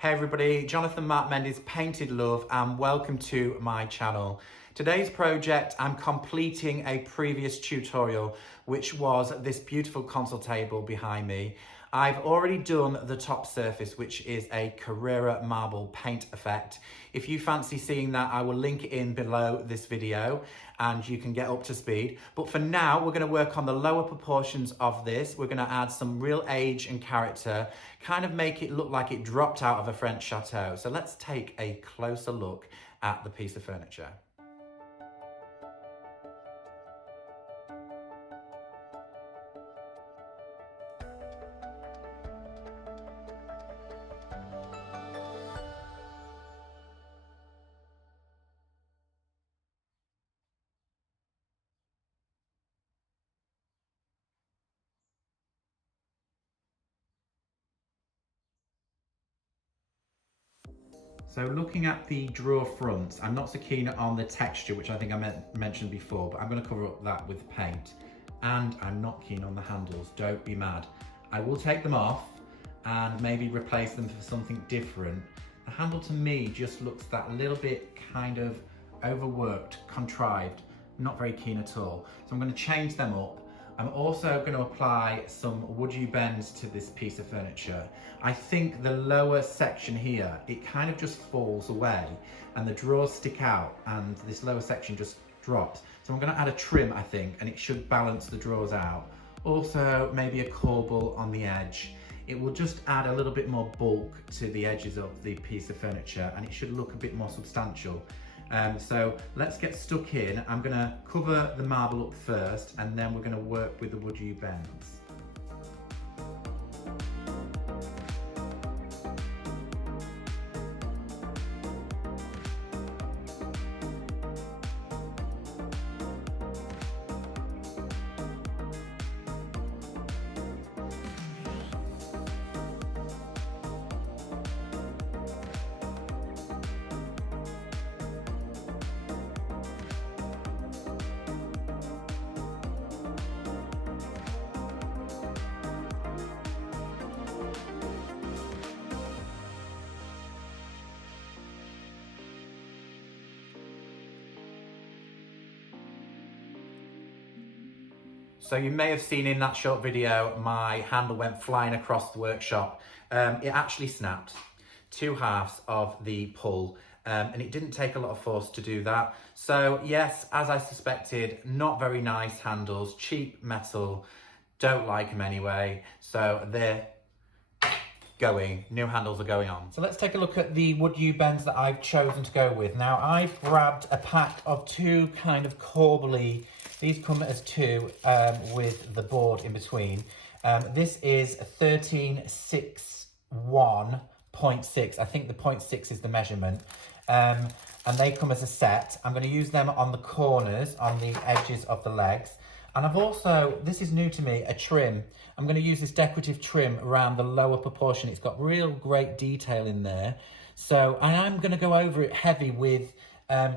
Hey everybody, Jonathan Mark Mendes, Painted Love, and welcome to my channel. Today's project, I'm completing a previous tutorial, which was this beautiful console table behind me. I've already done the top surface, which is a Carrera marble paint effect. If you fancy seeing that, I will link it in below this video and you can get up to speed. But for now, we're gonna work on the lower proportions of this. We're gonna add some real age and character, kind of make it look like it dropped out of a French chateau. So let's take a closer look at the piece of furniture. So looking at the drawer fronts, I'm not so keen on the texture, which I think I mentioned before, but I'm going to cover up that with paint. And I'm not keen on the handles, don't be mad. I will take them off and maybe replace them for something different. The handle to me just looks that little bit kind of overworked, contrived, not very keen at all. So I'm going to change them up. I'm also going to apply some WoodUbends to this piece of furniture. I think the lower section here, it kind of just falls away and the drawers stick out and this lower section just drops. So I'm going to add a trim, I think, and it should balance the drawers out. Also, maybe a corbel on the edge. It will just add a little bit more bulk to the edges of the piece of furniture and it should look a bit more substantial. So let's get stuck in. I'm going to cover the marble up first and then we're going to work with the WoodUbends. So you may have seen in that short video, my handle went flying across the workshop. It actually snapped, two halves of the pull, and it didn't take a lot of force to do that. So yes, as I suspected, not very nice handles, cheap metal, don't like them anyway. So they're going, new handles are going on. So let's take a look at the WoodUbends that I've chosen to go with. Now I've grabbed a pack of two kind of corbely. These come as two with the board in between. This is 1361.6. I think the 0.6 is the measurement. And they come as a set. I'm going to use them on the corners, on the edges of the legs. And I've also, this is new to me, a trim. I'm going to use this decorative trim around the lower proportion. It's got real great detail in there. So I am going to go over it heavy with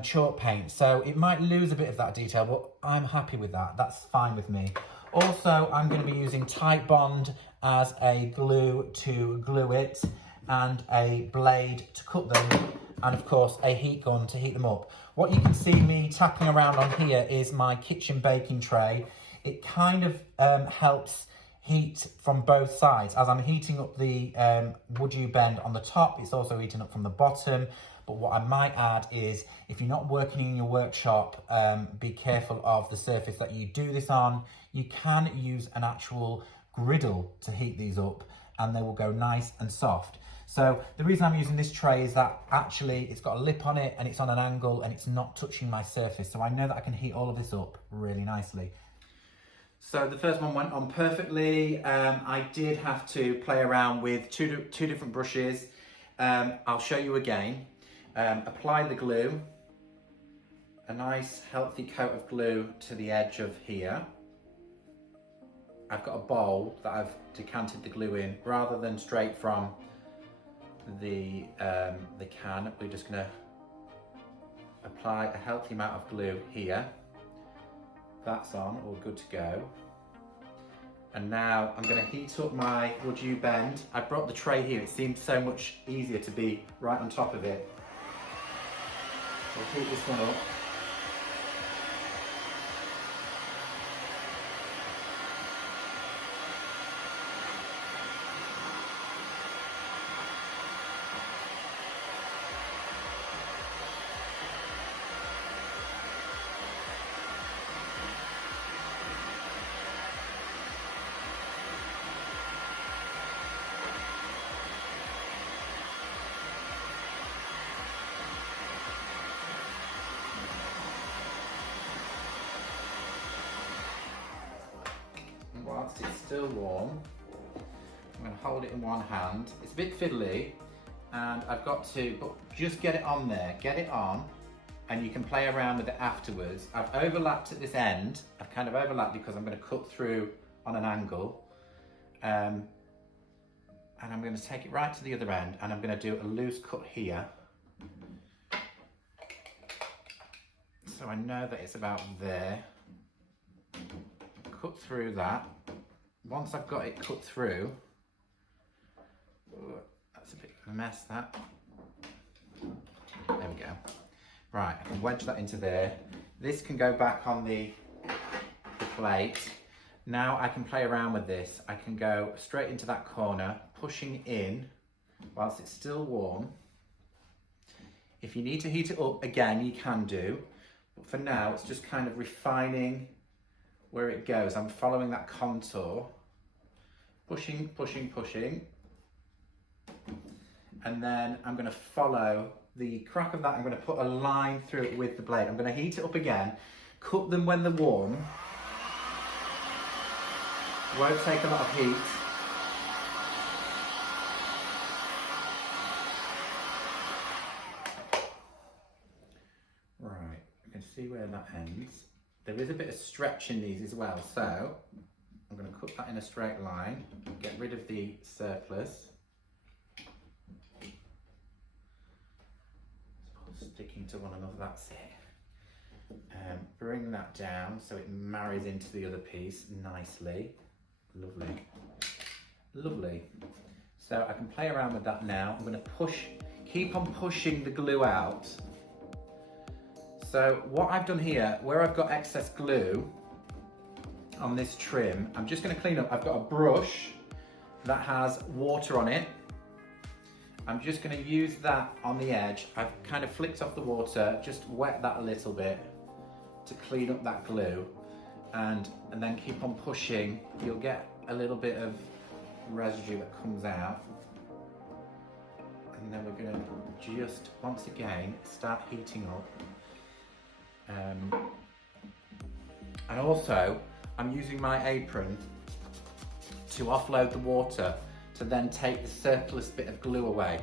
chalk paint, so it might lose a bit of that detail, but I'm happy with that. That's fine with me. Also, I'm going to be using Titebond as a glue to glue it, and a blade to cut them, and of course a heat gun to heat them up. What you can see me tapping around on here is my kitchen baking tray. It kind of helps heat from both sides. As I'm heating up the WoodUbend on the top, it's also heating up from the bottom. But what I might add is, if you're not working in your workshop, be careful of the surface that you do this on. You can use an actual griddle to heat these up and they will go nice and soft. So the reason I'm using this tray is that actually it's got a lip on it and it's on an angle and it's not touching my surface. So I know that I can heat all of this up really nicely. So the first one went on perfectly. I did have to play around with two different brushes. I'll show you again. Apply the glue, a nice healthy coat of glue to the edge of here. I've got a bowl that I've decanted the glue in rather than straight from the can. We're just going to apply a healthy amount of glue here. That's on, all good to go. And now I'm going to heat up my WoodUbend. I brought the tray here. It seemed so much easier to be right on top of it. I'll heat this one up. Whilst it's still warm, I'm going to hold it in one hand. It's a bit fiddly and I've got to, but just get it on there, get it on, and you can play around with it afterwards. I've overlapped at this end. I've kind of overlapped because I'm going to cut through on an angle. And I'm going to take it right to the other end and I'm going to do a loose cut here. So I know that it's about there. Cut through that. Once I've got it cut through, that's a bit of a mess that. There we go. Right, I can wedge that into there. This can go back on the plate. Now I can play around with this. I can go straight into that corner, pushing in whilst it's still warm. If you need to heat it up again, you can do. But for now, it's just kind of refining where it goes. I'm following that contour, pushing, pushing, pushing. And then I'm going to follow the crack of that. I'm going to put a line through it with the blade. I'm going to heat it up again, cut them when they're warm. Won't take a lot of heat. Right, you can see where that ends. There is a bit of stretch in these as well, so I'm going to cut that in a straight line, get rid of the surplus. Sticking to one another, that's it. Bring that down so it marries into the other piece nicely. Lovely, lovely. So I can play around with that now. I'm going to push, keep on pushing the glue out. So what I've done here, where I've got excess glue on this trim, I'm just going to clean up. I've got a brush that has water on it. I'm just going to use that on the edge. I've kind of flicked off the water, just wet that a little bit to clean up that glue, and then keep on pushing. You'll get a little bit of residue that comes out. And then we're going to just, once again, start heating up. And also, I'm using my apron to offload the water to then take the surplus bit of glue away,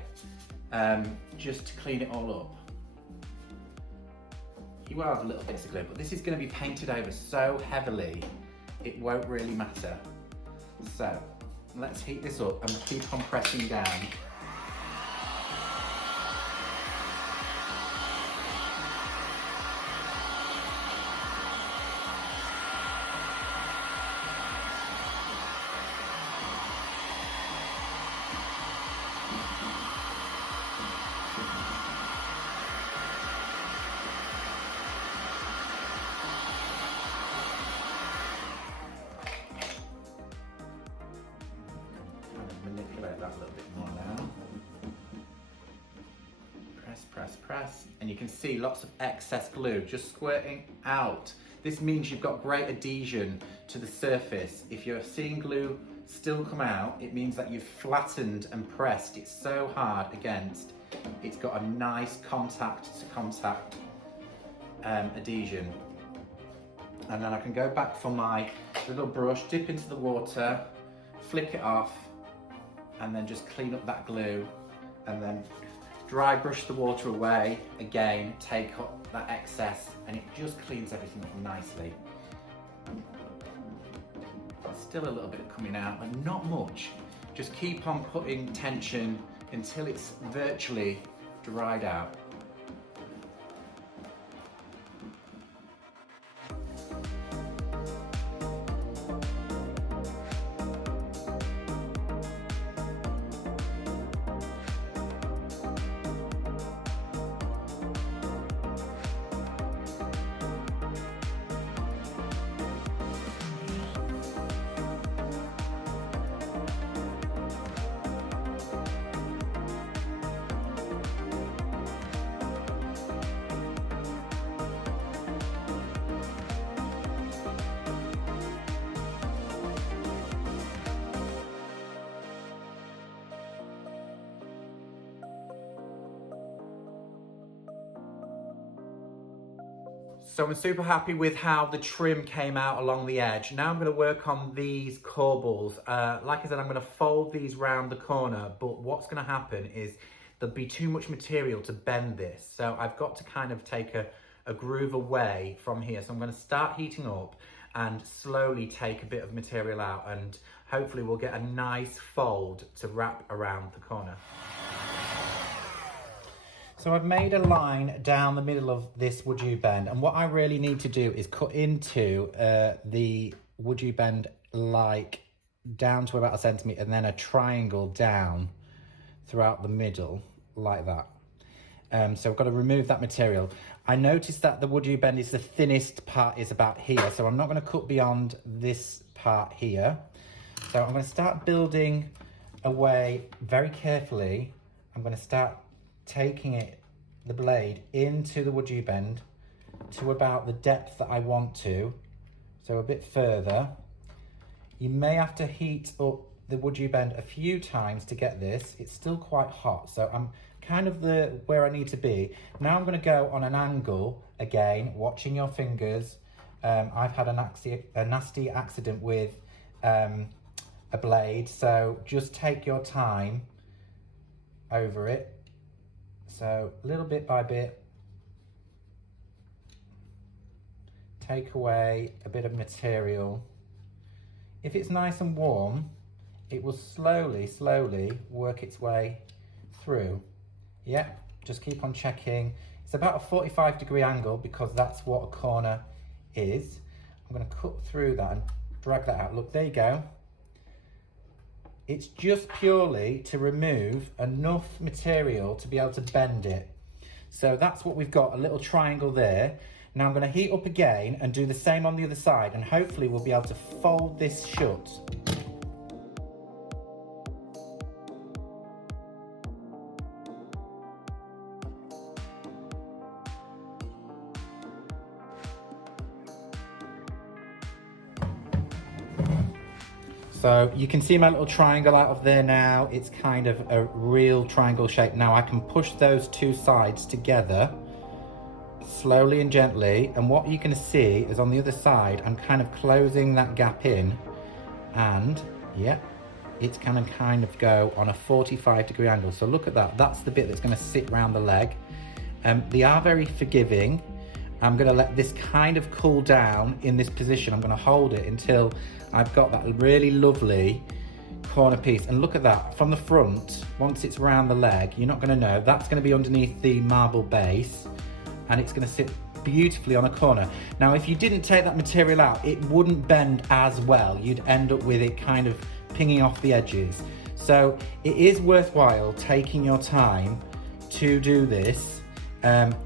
just to clean it all up. You will have little bits of glue, but this is going to be painted over so heavily, it won't really matter. So, let's heat this up and keep on pressing down. Manipulate that a little bit more now. Press, press, press. And you can see lots of excess glue just squirting out. This means you've got great adhesion to the surface. If you're seeing glue still come out, it means that you've flattened and pressed it so hard against. It's got a nice contact to contact adhesion. And then I can go back for my little brush, dip into the water, flick it off, and then just clean up that glue, and then dry brush the water away, again, take up that excess, and it just cleans everything up nicely. There's still a little bit coming out, but not much. Just keep on putting tension until it's virtually dried out. So I'm super happy with how the trim came out along the edge. Now I'm going to work on these corbels. Like I said, I'm going to fold these round the corner, but what's going to happen is there'll be too much material to bend this. So I've got to kind of take a groove away from here. So I'm going to start heating up and slowly take a bit of material out, and hopefully we'll get a nice fold to wrap around the corner. So I've made a line down the middle of this WoodUbend, and what I really need to do is cut into the WoodUbend like down to about 1 centimetre and then a triangle down throughout the middle like that. So I've got to remove that material. I noticed that the WoodUbend is the thinnest part is about here, so I'm not going to cut beyond this part here. So I'm going to start building away very carefully. I'm going to start taking the blade into the WoodUbend to about the depth that I want to, so a bit further. You may have to heat up the WoodUbend a few times to get this. It's still quite hot, so I'm kind of where I need to be. Now I'm going to go on an angle again, watching your fingers. I've had a nasty accident with a blade, so just take your time over it. So little bit by bit, take away a bit of material. If it's nice and warm, it will slowly work its way through. Yeah, just keep on checking. It's about a 45-degree angle because that's what a corner is. I'm going to cut through that and drag that out. Look, there you go. It's just purely to remove enough material to be able to bend it. So that's what we've got, a little triangle there. Now I'm going to heat up again and do the same on the other side, and hopefully we'll be able to fold this shut. So you can see my little triangle out of there now. It's kind of a real triangle shape. Now I can push those two sides together slowly and gently. And what you can see is on the other side, I'm kind of closing that gap in, and yeah, it's gonna kind of go on a 45-degree angle. So look at that, that's the bit that's gonna sit around the leg. They are very forgiving. I'm gonna let this kind of cool down in this position. I'm gonna hold it until I've got that really lovely corner piece. And look at that, from the front, once it's around the leg, you're not gonna know, that's gonna be underneath the marble base, and it's gonna sit beautifully on a corner. Now, if you didn't take that material out, it wouldn't bend as well. You'd end up with it kind of pinging off the edges. So it is worthwhile taking your time to do this.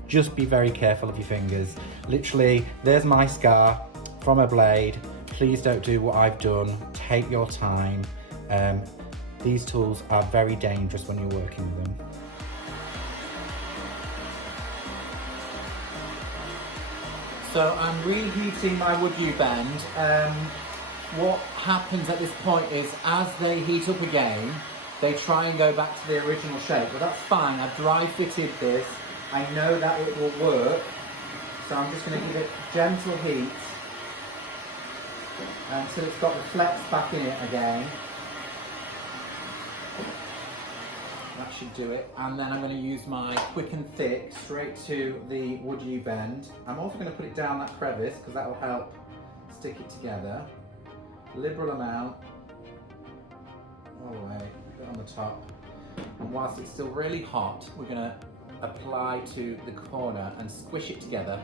Just be very careful of your fingers. Literally, there's my scar from a blade. Please don't do what I've done. Take your time. These tools are very dangerous when you're working with them. So I'm reheating my WoodUbend. What happens at this point is, as they heat up again, they try and go back to the original shape. But that's fine. I've dry fitted this. I know that it will work, so I'm just going to give it gentle heat until it's got the flex back in it again. That should do it. And then I'm going to use my quick and thick straight to the WoodUbend. I'm also going to put it down that crevice because that will help stick it together. Liberal amount all the way, a bit on the top. And whilst it's still really hot, we're going to apply to the corner and squish it together.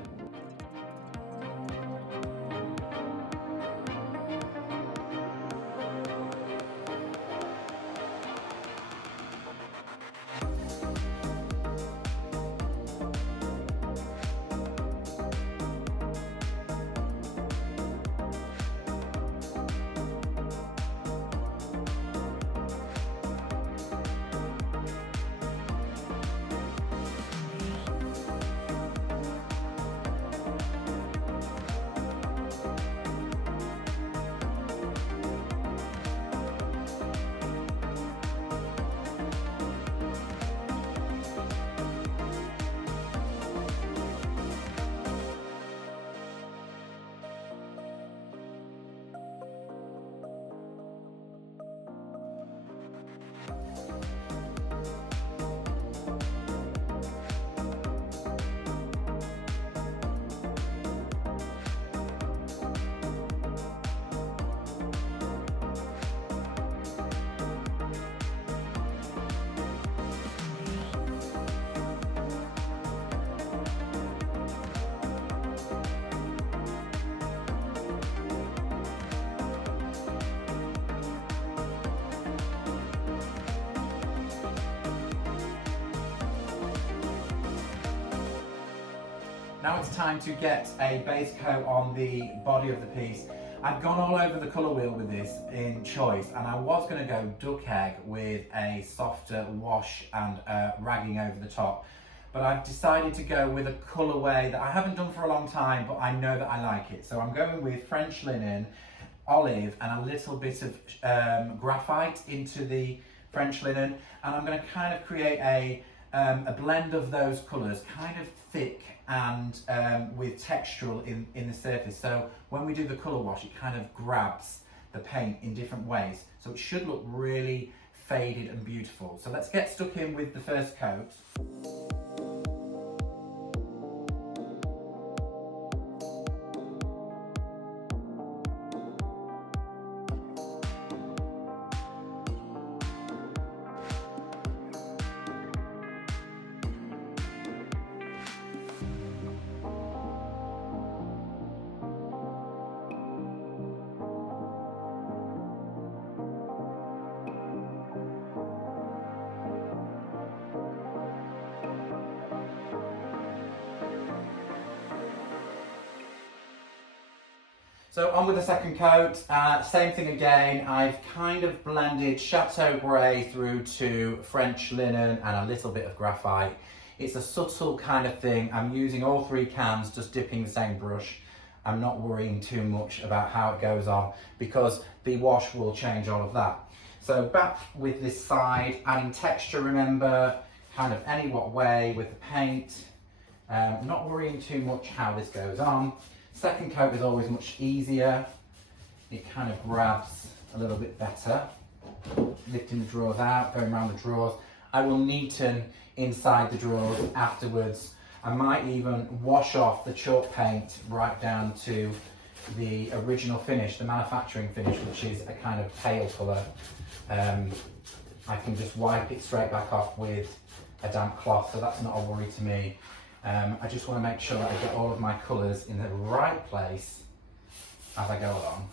Now it's time to get a base coat on the body of the piece. I've gone all over the colour wheel with this in choice, and I was going to go duck egg with a softer wash and ragging over the top. But I've decided to go with a colourway that I haven't done for a long time, but I know that I like it. So I'm going with French linen, olive, and a little bit of graphite into the French linen. And I'm going to kind of create a blend of those colours, kind of thick and with textural in the surface. So when we do the colour wash, it kind of grabs the paint in different ways. So it should look really faded and beautiful. So let's get stuck in with the first coat. So on with the second coat, same thing again. I've kind of blended Chateau Grey through to French linen and a little bit of graphite. It's a subtle kind of thing. I'm using all three cans, just dipping the same brush. I'm not worrying too much about how it goes on because the wash will change all of that. So back with this side, adding texture, remember, kind of any what way with the paint. Not worrying too much how this goes on. Second coat is always much easier. It kind of grabs a little bit better. Lifting the drawers out, going around the drawers. I will neaten inside the drawers afterwards. I might even wash off the chalk paint right down to the original finish, the manufacturing finish, which is a kind of pale colour. I can just wipe it straight back off with a damp cloth, so that's not a worry to me. I just want to make sure that I get all of my colours in the right place as I go along.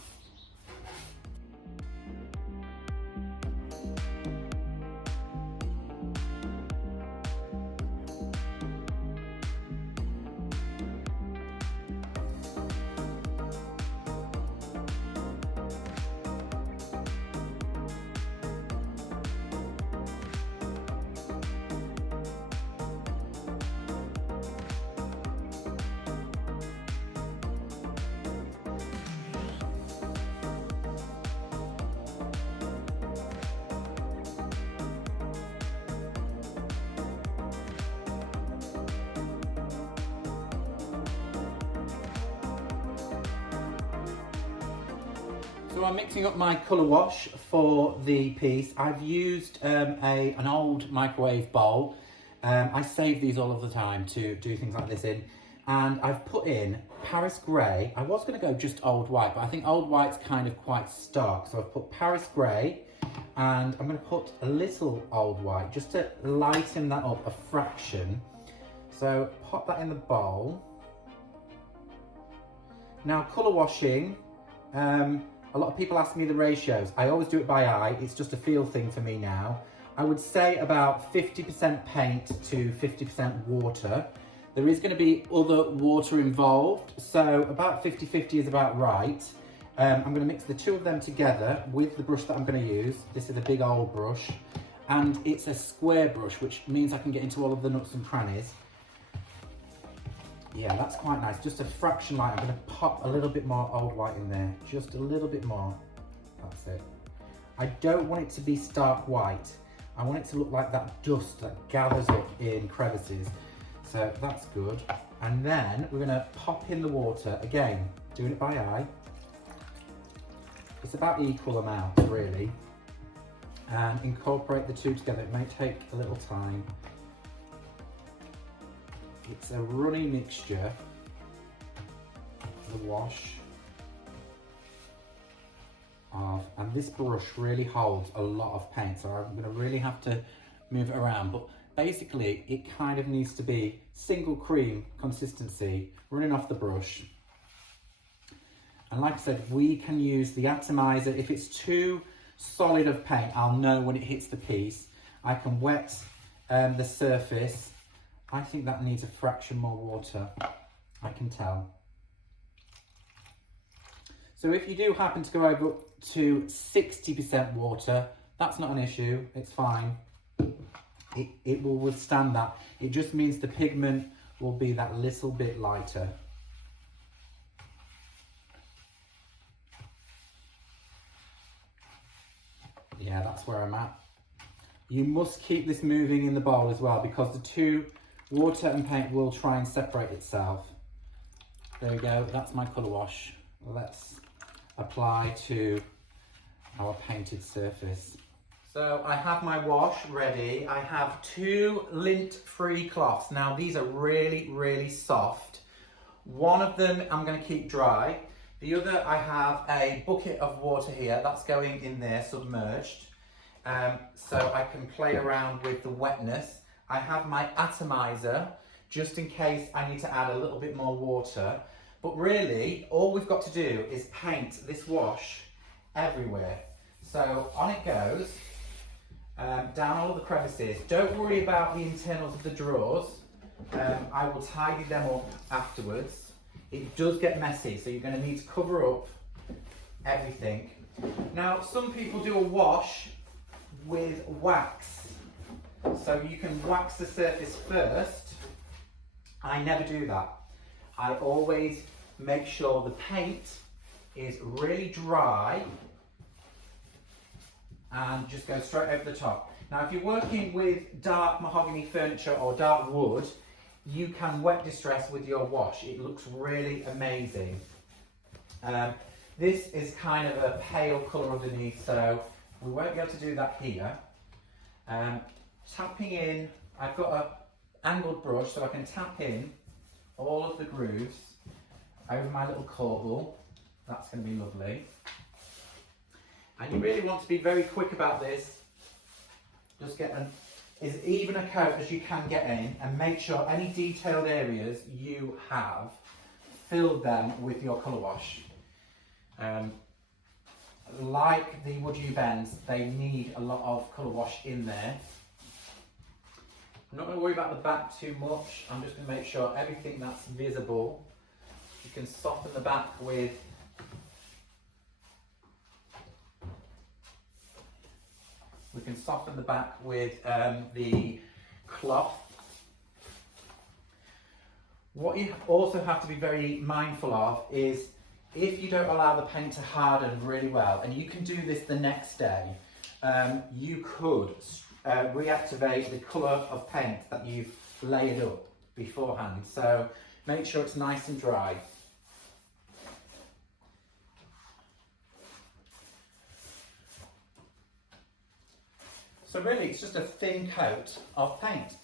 So I'm mixing up my colour wash for the piece. I've used an old microwave bowl. I save these all of the time to do things like this in. And I've put in Paris Grey. I was going to go just Old White, but I think Old White's kind of quite stark. So I've put Paris Grey and I'm going to put a little Old White just to lighten that up a fraction. So pop that in the bowl. Now colour washing. A lot of people ask me the ratios. I always do it by eye. It's just a feel thing for me now. I would say about 50% paint to 50% water. There is going to be other water involved, so about 50-50 is about right. I'm going to mix the two of them together with the brush that I'm going to use. This is a big old brush, and it's a square brush, which means I can get into all of the nooks and crannies. Yeah, that's quite nice. Just a fraction light. I'm going to pop a little bit more Old White in there. Just a little bit more. That's it. I don't want it to be stark white. I want it to look like that dust that gathers up in crevices. So that's good. And then we're going to pop in the water. Again, doing it by eye. It's about equal amounts, really. And incorporate the two together. It may take a little time. It's a runny mixture for the wash of, and this brush really holds a lot of paint, so I'm going to really have to move it around, but basically it kind of needs to be single cream consistency running off the brush. And like I said, we can use the atomizer. If it's too solid of paint, I'll know when it hits the piece. I can wet the surface. I think that needs a fraction more water. I can tell. So if you do happen to go over to 60% water, that's not an issue, it's fine. It will withstand that. It just means the pigment will be that little bit lighter. Yeah, that's where I'm at. You must keep this moving in the bowl as well, because the two, water and paint, will try and separate itself. There we go, that's my colour wash. Let's apply to our painted surface. So I have my wash ready. I have 2 lint-free cloths. Now these are really, really soft. One of them I'm going to keep dry. The other, I have a bucket of water here that's going in there submerged. So I can play around with the wetness. I have my atomizer just in case I need to add a little bit more water. But really, all we've got to do is paint this wash everywhere. So on it goes, down all of the crevices. Don't worry about the internals of the drawers. I will tidy them up afterwards. It does get messy, so you're going to need to cover up everything. Now, some people do a wash with wax. So you can wax the surface first. I never do that. I always make sure the paint is really dry and just go straight over the top. Now, if you're working with dark mahogany furniture or dark wood, you can wet distress with your wash. It looks really amazing. This is kind of a pale colour underneath, so we won't be able to do that here. Tapping in, I've got an angled brush so I can tap in all of the grooves over my little corbel. That's going to be lovely. And you really want to be very quick about this. Just get as even a coat as you can get in, and make sure any detailed areas you have, fill them with your colour wash. Like the WoodUbends, they need a lot of colour wash in there. I'm not going to worry about the back too much. I'm just going to make sure everything that's visible. You can soften the back with the cloth. What you also have to be very mindful of is if you don't allow the paint to harden really well, and you can do this the next day, you could reactivate the colour of paint that you've layered up beforehand. So make sure it's nice and dry. So really, it's just a thin coat of paint.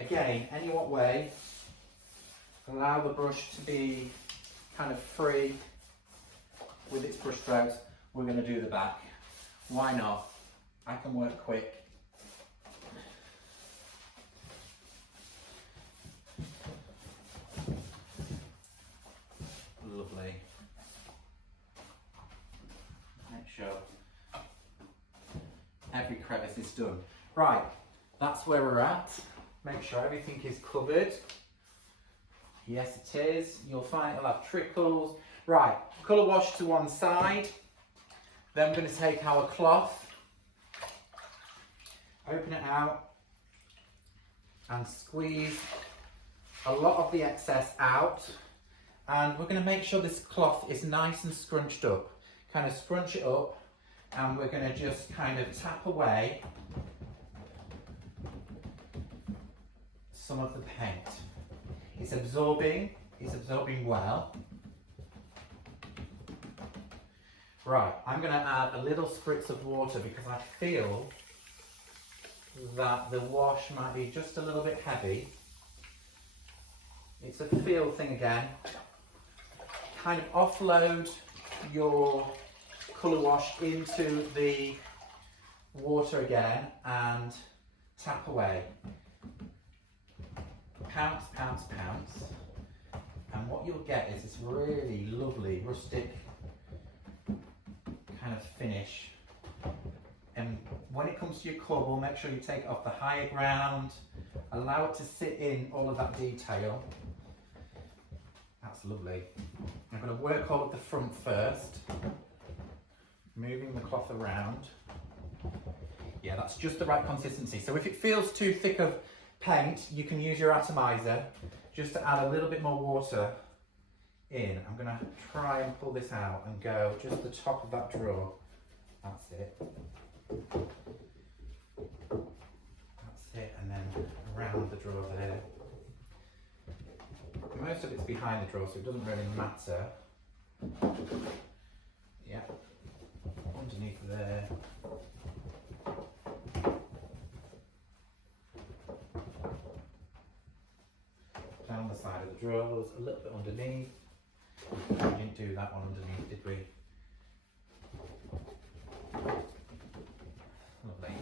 Again, any what way, allow the brush to be kind of free with its brush strokes. We're going to do the back. Why not? I can work quick. Lovely. Make sure every crevice is done. Right, that's where we're at. Make sure everything is covered. Yes, it is. You'll find it'll have trickles. Right, colour wash to one side. Then we're going to take our cloth, open it out, and squeeze a lot of the excess out. And we're going to make sure this cloth is nice and scrunched up. Kind of scrunch it up, and we're going to just kind of tap away some of the paint. It's absorbing well. Right, I'm going to add a little spritz of water because I feel that the wash might be just a little bit heavy. It's a feel thing again. Kind of offload your colour wash into the water again and tap away. Pounce, pounce, pounce. And what you'll get is this really lovely rustic kind of finish And when it comes to your cobble, make sure you take it off the higher ground. Allow it to sit in all of that detail. That's lovely. I'm going to work all of the front first, moving the cloth around. Yeah, that's just the right consistency. So if it feels too thick of paint, you can use your atomizer just to add a little bit more water in. I'm going to try and pull this out and go just the top of that drawer. That's it. That's it, and then around the drawer there. Most of it's behind the drawer, so it doesn't really matter. Yeah, underneath there. Down the side of the drawers, a little bit underneath. We didn't do that one underneath, did we? Lovely.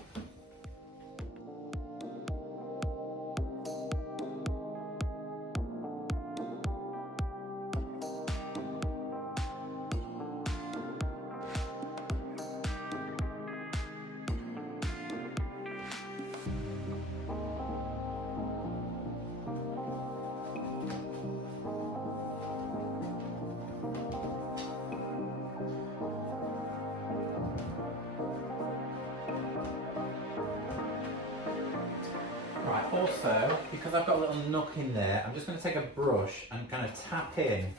Right, also, because I've got a little nook in there, I'm just going to take a brush and kind of tap in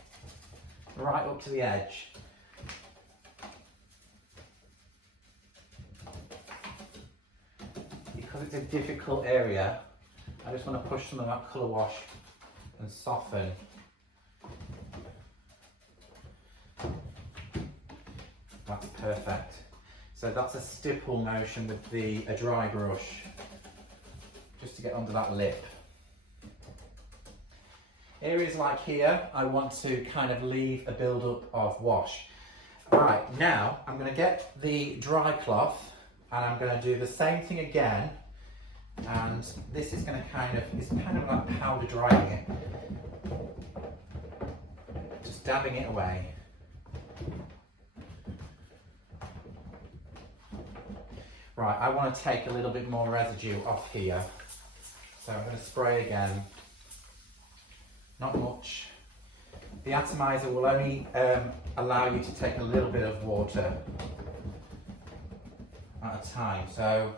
right up to the edge. Because it's a difficult area, I just want to push some of that colour wash and soften. That's perfect. So that's a stipple motion with a dry brush, just to get under that lip. Areas like here, I want to kind of leave a build-up of wash. Right, now I'm going to get the dry cloth and I'm going to do the same thing again. And this is going to it's kind of like powder drying it. Just dabbing it away. Right, I want to take a little bit more residue off here. So I'm going to spray again. Not much. The atomizer will only allow you to take a little bit of water at a time. So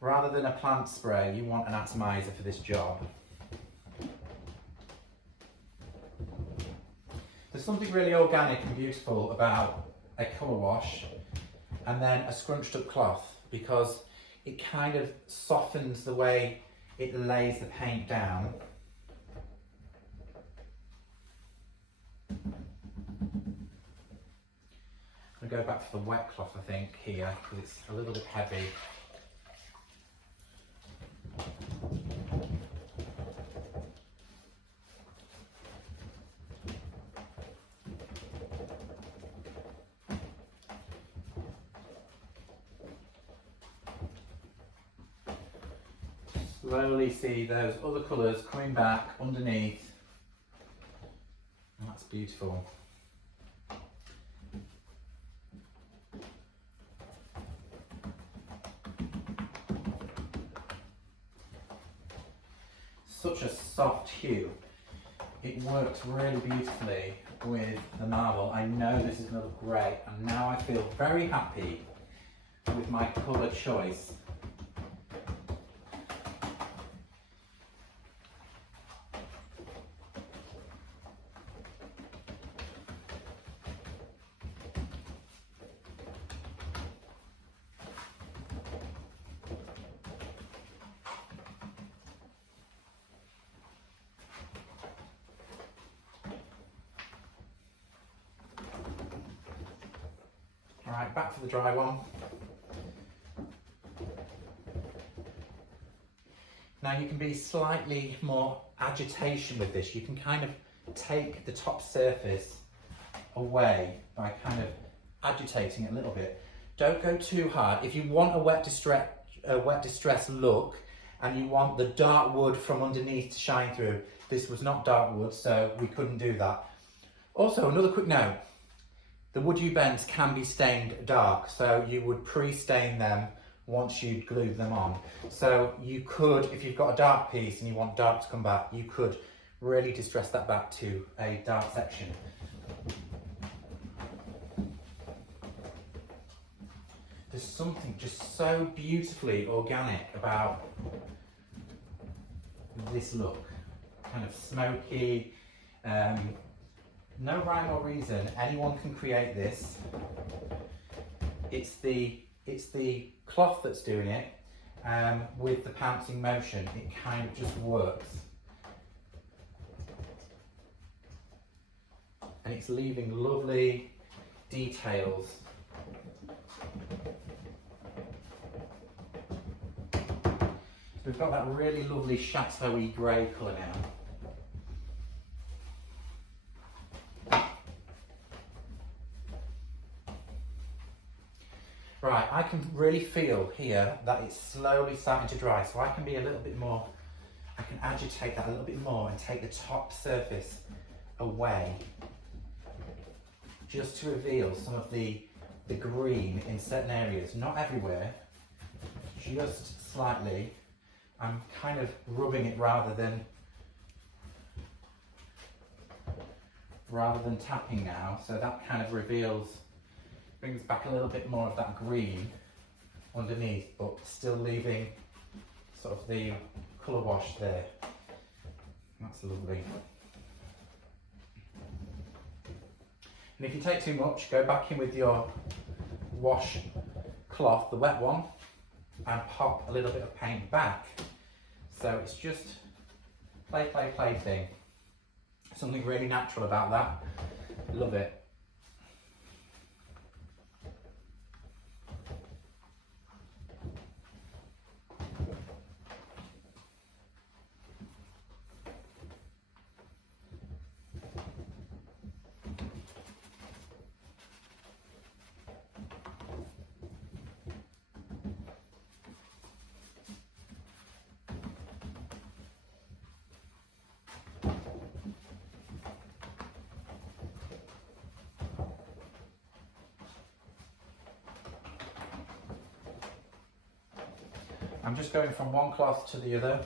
rather than a plant spray, you want an atomizer for this job. There's something really organic and beautiful about a colour wash and then a scrunched up cloth, because it kind of softens the way it lays the paint down. I'm going to go back to the wet cloth, I think, here, because it's a little bit heavy. Slowly see those other colours coming back underneath. And that's beautiful. Such a soft hue. It works really beautifully with the marble. I know this is going to look great, and now I feel very happy with my colour choice. Alright, back to the dry one. Now you can be slightly more agitation with this. You can kind of take the top surface away by kind of agitating it a little bit. Don't go too hard. If you want a wet distress look and you want the dark wood from underneath to shine through, this was not dark wood, so we couldn't do that. Also, another quick note. The WoodUbends can be stained dark, so you would pre-stain them once you glued them on. So you could, if you've got a dark piece and you want dark to come back, you could really distress that back to a dark section. There's something just so beautifully organic about this look. Kind of smoky, no rhyme or reason, anyone can create this. It's the cloth that's doing it, with the pouncing motion. It kind of just works. And it's leaving lovely details. We've got that really lovely chateau-y grey colour now. Right, I can really feel here that it's slowly starting to dry, so I can be a little bit more, I can agitate that a little bit more and take the top surface away, just to reveal some of the green in certain areas, not everywhere, just slightly. I'm kind of rubbing it rather than tapping now, so that kind of brings back a little bit more of that green underneath, but still leaving sort of the colour wash there. That's lovely. And if you take too much, go back in with your wash cloth, the wet one, and pop a little bit of paint back. So it's just play thing. Something really natural about that. Love it. I'm just going from one cloth to the other.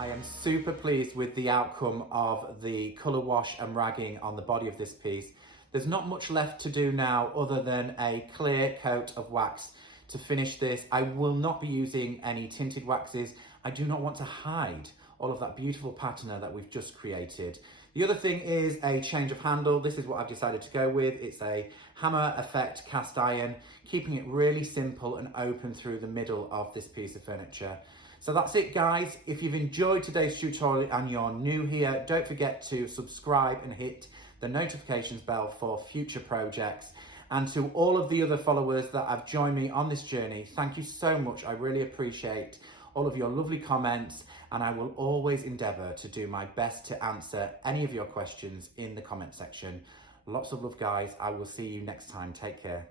I am super pleased with the outcome of the colour wash and ragging on the body of this piece. There's not much left to do now other than a clear coat of wax to finish this. I will not be using any tinted waxes. I do not want to hide all of that beautiful patina that we've just created. The other thing is a change of handle. This is what I've decided to go with. It's a hammer effect cast iron, keeping it really simple and open through the middle of this piece of furniture. So that's it, guys. If you've enjoyed today's tutorial and you're new here, don't forget to subscribe and hit the notifications bell for future projects. And to all of the other followers that have joined me on this journey, thank you so much. I really appreciate all of your lovely comments, and I will always endeavour to do my best to answer any of your questions in the comment section. Lots of love, guys. I will see you next time. Take care.